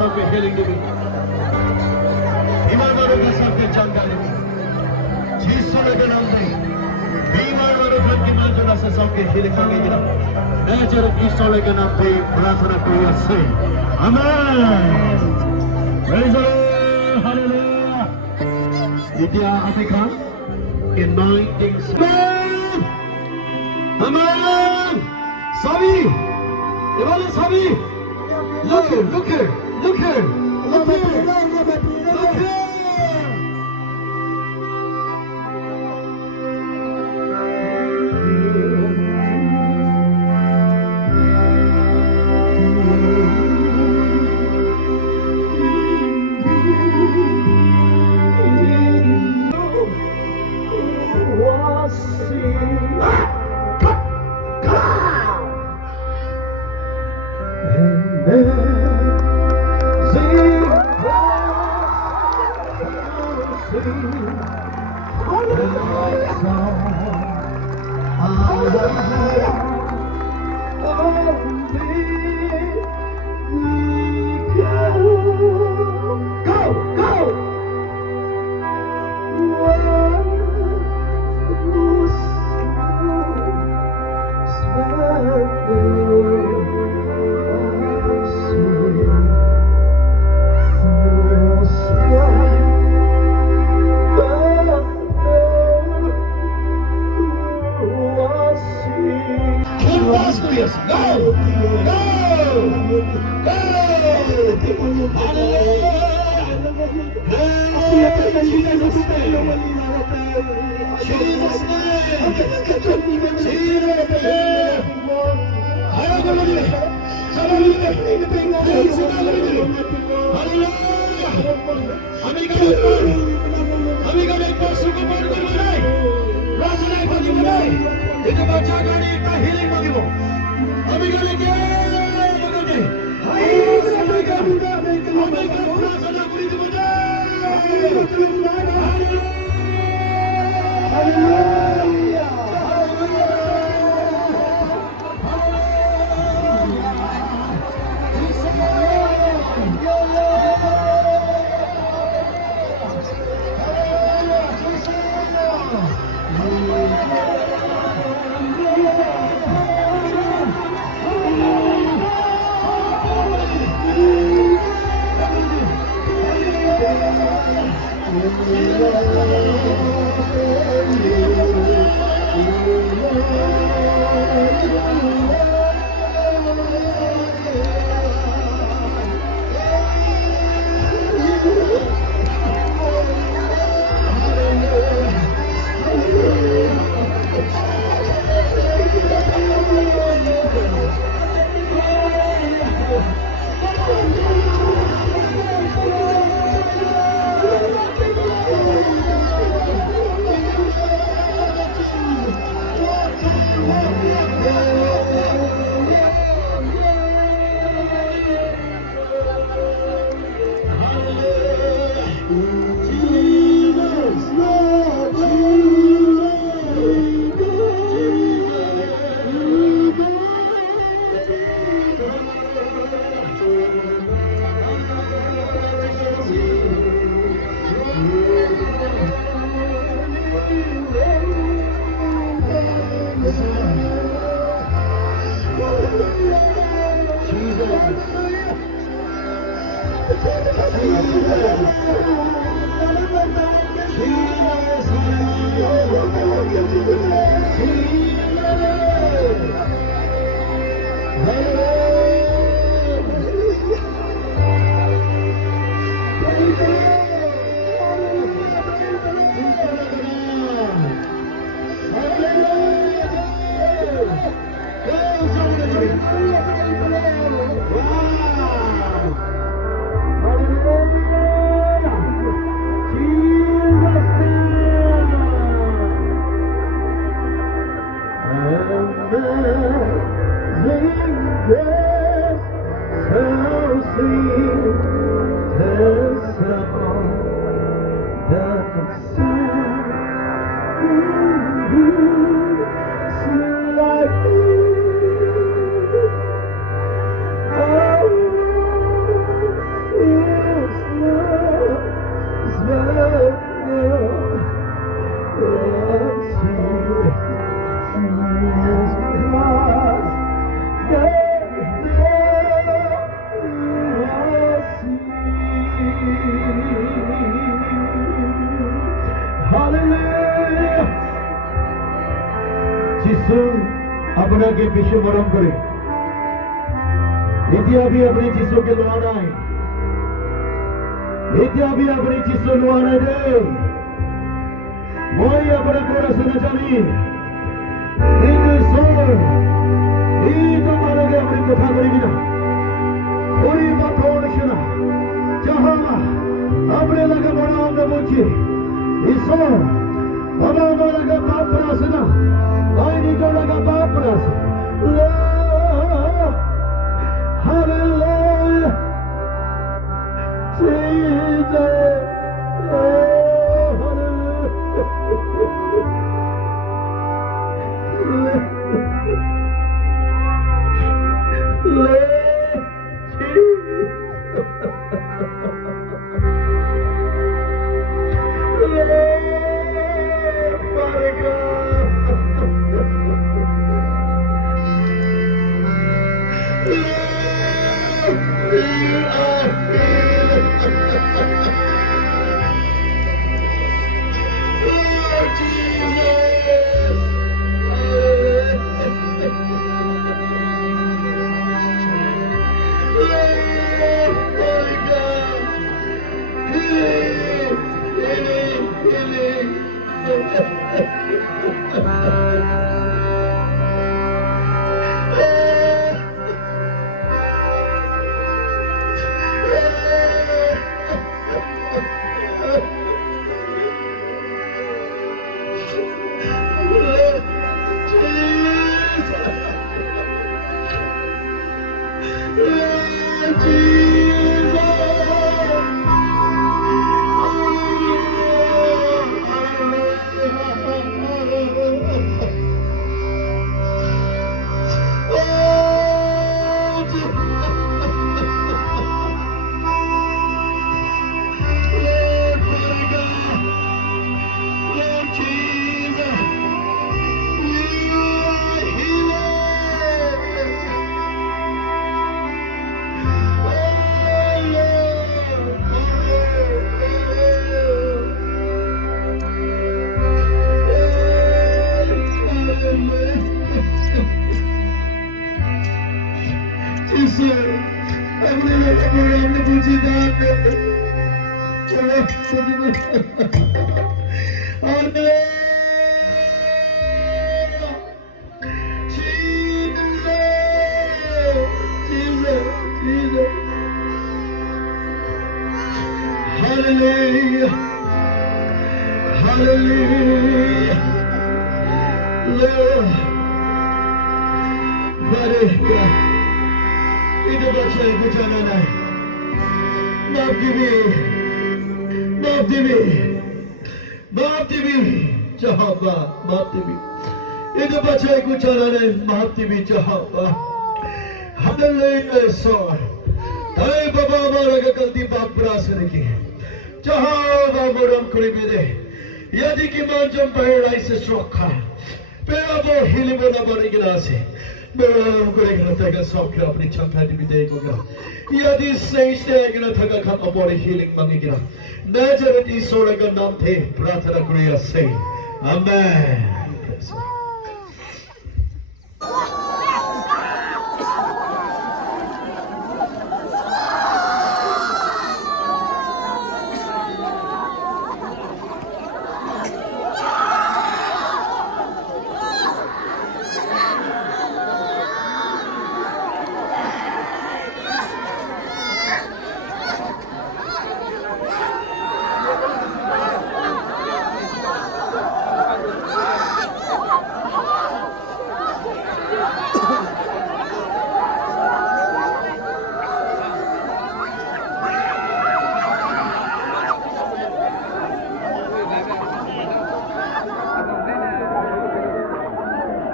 सबके healing देवी बीमार वालों का सबके चंगा देवी यीशु के नाम में बीमार वालों की मांझों से सबके healing मांगे गिरा मैं जरूर यीशु के नाम पे प्रार्थना करूँ से आमेन praise the Lord hallelujah India Africa anointing amen Sabi everyone Sabi look here look here look here look here look here Amazing grace. যিশু আপনাকে বেশি মরম করে এতিয়া भी अपने যিশু के लुआना है এতিয়া भी अपने যিশু लुआना दे मैं अपने कोरा से न जानी কিন্তু ঈশ্বর এই তো মানবে अपने কথা করিবি না ওই বাতর শোনা যাহা अपने लगे बड़ा हमने पूछे ঈশ্বর बाबा हमारा का बाप प्रास ना भाई नहीं जोड़ा का बाप प्रास Hallelujah. Jesus. Oh, Hallelujah. Hallelujah. Lord. Hallelujah. Itu baca berjalan naik. Maaf TV. Maaf TV. Maaf TV. Jahaba. Maaf TV. Itu baca berjalan naik. Maaf TV. Jahaba. Hallelujah. Sir. Hai Baba हमारा का गलती बाप बरास रखी है जहाँ बाबूराम कुरिबे दे यदि कि मांजम पहराई से स्ट्रोखा पेरा वो हिली बोला बड़ी गिलासे बेराम कुरेगा तक सौख्य अपनी चंपा दी बिदे को गा यदि सही से गिला थका खत्म बड़ी हीलिंग मांगेगा नजरत ईश्वर का नाम थे प्रार्थना करिए से आमेन